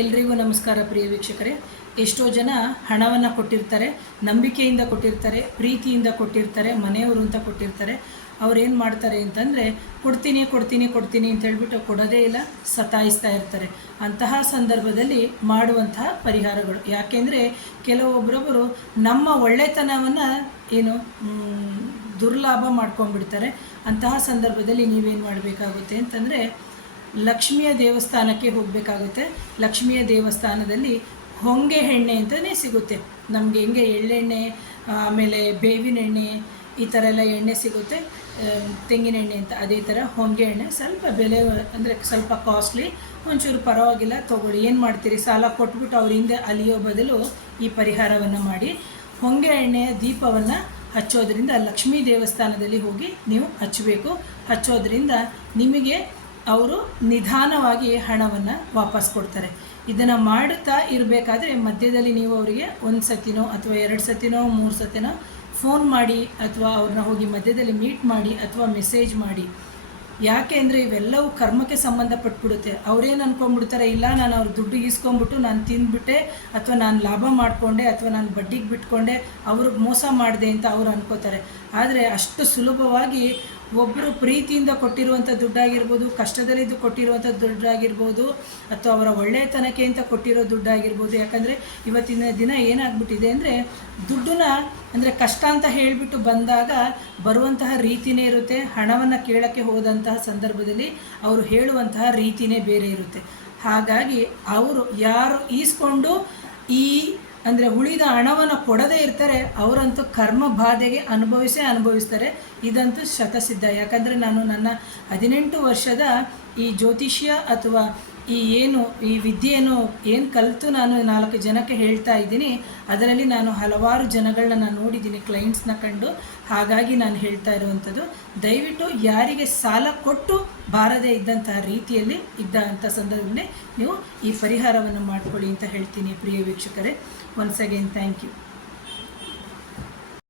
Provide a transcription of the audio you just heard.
ಎಲ್ರಿಗೂ ನಮಸ್ಕಾರ ಪ್ರಿಯ ವೀಕ್ಷಕರೇ. ಎಷ್ಟೋ ಜನ ಹಣವನ್ನು ಕೊಟ್ಟಿರ್ತಾರೆ, ನಂಬಿಕೆಯಿಂದ ಕೊಟ್ಟಿರ್ತಾರೆ, ಪ್ರೀತಿಯಿಂದ ಕೊಟ್ಟಿರ್ತಾರೆ, ಮನೆಯವರು ಅಂತ ಕೊಟ್ಟಿರ್ತಾರೆ. ಅವ್ರೇನು ಮಾಡ್ತಾರೆ ಅಂತಂದರೆ, ಕೊಡ್ತೀನಿ ಕೊಡ್ತೀನಿ ಕೊಡ್ತೀನಿ ಅಂತ ಹೇಳ್ಬಿಟ್ಟು ಕೊಡೋದೇ ಇಲ್ಲ, ಸತಾಯಿಸ್ತಾ ಇರ್ತಾರೆ. ಅಂತಹ ಸಂದರ್ಭದಲ್ಲಿ ಮಾಡುವಂತಹ ಪರಿಹಾರಗಳು. ಯಾಕೆಂದರೆ ಕೆಲವೊಬ್ಬರೊಬ್ಬರು ನಮ್ಮ ಒಳ್ಳೆತನವನ್ನು ಏನು ದುರ್ಲಾಭ ಮಾಡ್ಕೊಂಡ್ಬಿಡ್ತಾರೆ. ಅಂತಹ ಸಂದರ್ಭದಲ್ಲಿ ನೀವೇನು ಮಾಡಬೇಕಾಗುತ್ತೆ ಅಂತಂದರೆ ಲಕ್ಷ್ಮಿಯ ದೇವಸ್ಥಾನಕ್ಕೆ ಹೋಗಬೇಕಾಗುತ್ತೆ. ಲಕ್ಷ್ಮಿಯ ದೇವಸ್ಥಾನದಲ್ಲಿ ಹೊಂಗೆ ಎಣ್ಣೆ ಅಂತಲೇ ಸಿಗುತ್ತೆ. ನಮಗೆ ಹೆಂಗೆ ಎಳ್ಳೆಣ್ಣೆ, ಆಮೇಲೆ ಬೇವಿನ ಎಣ್ಣೆ ಈ ಥರ ಎಲ್ಲ ಎಣ್ಣೆ ಸಿಗುತ್ತೆ. ತೆಂಗಿನ ಎಣ್ಣೆ ಅಂತ ಅದೇ ಥರ ಹೊಂಗೆ ಎಣ್ಣೆ ಸ್ವಲ್ಪ ಬೆಲೆ ಅಂದರೆ ಸ್ವಲ್ಪ ಕಾಸ್ಟ್ಲಿ ಒಂಚೂರು ಪರವಾಗಿಲ್ಲ, ತೊಗೊಳ್ಳಿ. ಏನು ಮಾಡ್ತೀರಿ? ಸಾಲ ಕೊಟ್ಬಿಟ್ಟು ಅವ್ರ ಹಿಂದೆ ಅಲಿಯೋ ಬದಲು ಈ ಪರಿಹಾರವನ್ನು ಮಾಡಿ. ಹೊಂಗೆ ಎಣ್ಣೆಯ ದೀಪವನ್ನು ಹಚ್ಚೋದ್ರಿಂದ ಲಕ್ಷ್ಮೀ ದೇವಸ್ಥಾನದಲ್ಲಿ ಹೋಗಿ ನೀವು ಹಚ್ಚಬೇಕು. ಹಚ್ಚೋದ್ರಿಂದ ನಿಮಗೆ ಅವರು ನಿಧಾನವಾಗಿ ಹಣವನ್ನು ವಾಪಸ್ ಕೊಡ್ತಾರೆ. ಇದನ್ನು ಮಾಡುತ್ತಾ ಇರಬೇಕಾದ್ರೆ ಮಧ್ಯದಲ್ಲಿ ನೀವು ಅವರಿಗೆ ಒಂದು ಸತಿನೋ ಅಥವಾ ಎರಡು ಸತಿನೋ ಮೂರು ಸತಿನೋ ಫೋನ್ ಮಾಡಿ ಅಥವಾ ಅವ್ರನ್ನ ಹೋಗಿ ಮಧ್ಯದಲ್ಲಿ ಮೀಟ್ ಮಾಡಿ ಅಥವಾ ಮೆಸೇಜ್ ಮಾಡಿ. ಯಾಕೆ ಅಂದರೆ ಇವೆಲ್ಲವೂ ಕರ್ಮಕ್ಕೆ ಸಂಬಂಧಪಟ್ಬಿಡುತ್ತೆ. ಅವ್ರೇನು ಅನ್ಕೊಂಡ್ಬಿಡ್ತಾರೆ, ಇಲ್ಲ ನಾನು ಅವ್ರ ದುಡ್ಡು ಈಸ್ಕೊಂಡ್ಬಿಟ್ಟು ನಾನು ತಿಂದ್ಬಿಟ್ಟೆ ಅಥವಾ ನಾನು ಲಾಭ ಮಾಡಿಕೊಂಡೆ ಅಥವಾ ನಾನು ಬಡ್ಡಿಗೆ ಬಿಟ್ಕೊಂಡೆ ಅವ್ರಿಗೆ ಮೋಸ ಮಾಡಿದೆ ಅಂತ ಅವ್ರು ಅನ್ಕೋತಾರೆ. ಆದರೆ ಅಷ್ಟು ಸುಲಭವಾಗಿ ಒಬ್ಬರು ಪ್ರೀತಿಯಿಂದ ಕೊಟ್ಟಿರುವಂಥ ದುಡ್ಡಾಗಿರ್ಬೋದು, ಕಷ್ಟದಲ್ಲಿದ್ದು ಕೊಟ್ಟಿರುವಂಥ ದುಡ್ಡಾಗಿರ್ಬೋದು, ಅಥವಾ ಅವರ ಒಳ್ಳೆಯತನಕ್ಕೆ ಅಂತ ಕೊಟ್ಟಿರೋ ದುಡ್ಡಾಗಿರ್ಬೋದು. ಯಾಕಂದರೆ ಇವತ್ತಿನ ದಿನ ಏನಾಗ್ಬಿಟ್ಟಿದೆ ಅಂದರೆ ದುಡ್ಡನ್ನ ಅಂದರೆ ಕಷ್ಟ ಅಂತ ಹೇಳಿಬಿಟ್ಟು ಬಂದಾಗ ಬರುವಂತಹ ರೀತಿನೇ ಇರುತ್ತೆ. ಹಣವನ್ನು ಕೇಳೋಕ್ಕೆ ಹೋದಂತಹ ಸಂದರ್ಭದಲ್ಲಿ ಅವರು ಹೇಳುವಂತಹ ರೀತಿನೇ ಬೇರೆ ಇರುತ್ತೆ. ಹಾಗಾಗಿ ಅವರು ಯಾರು ಈಸ್ಕೊಂಡು ಈ ಅಂದರೆ ಉಳಿದ ಹಣವನ್ನು ಕೊಡದೇ ಇರ್ತಾರೆ, ಅವರಂತೂ ಕರ್ಮ ಬಾಧೆಗೆ ಅನುಭವಿಸೇ ಅನುಭವಿಸ್ತಾರೆ. ಇದಂತೂ ಶತಸಿದ್ಧ. ಯಾಕಂದರೆ ನಾನು ನನ್ನ ಹದಿನೆಂಟು ವರ್ಷದ ಈ ಜ್ಯೋತಿಷ್ಯ ಅಥವಾ ಈ ಏನು, ಈ ವಿದ್ಯೆಯನ್ನು ಏನು ಕಲಿತು ನಾನು ನಾಲ್ಕು ಜನಕ್ಕೆ ಹೇಳ್ತಾ ಇದ್ದೀನಿ, ಅದರಲ್ಲಿ ನಾನು ಹಲವಾರು ಜನಗಳನ್ನ ನಾನು ನೋಡಿದ್ದೀನಿ ಕ್ಲೈಂಟ್ಸ್ನ ಕಂಡು. ಹಾಗಾಗಿ ನಾನು ಹೇಳ್ತಾ ಇರುವಂಥದ್ದು, ದಯವಿಟ್ಟು ಯಾರಿಗೆ ಸಾಲ ಕೊಟ್ಟು ಬಾರದೇ ಇದ್ದಂತಹ ರೀತಿಯಲ್ಲಿ ಇದ್ದಂಥ ಸಂದರ್ಭದಲ್ಲಿ ನೀವು ಈ ಪರಿಹಾರವನ್ನು ಮಾಡಿಕೊಳ್ಳಿ ಅಂತ ಹೇಳ್ತೀನಿ, ಪ್ರಿಯ ವೀಕ್ಷಕರೇ. Once again thank you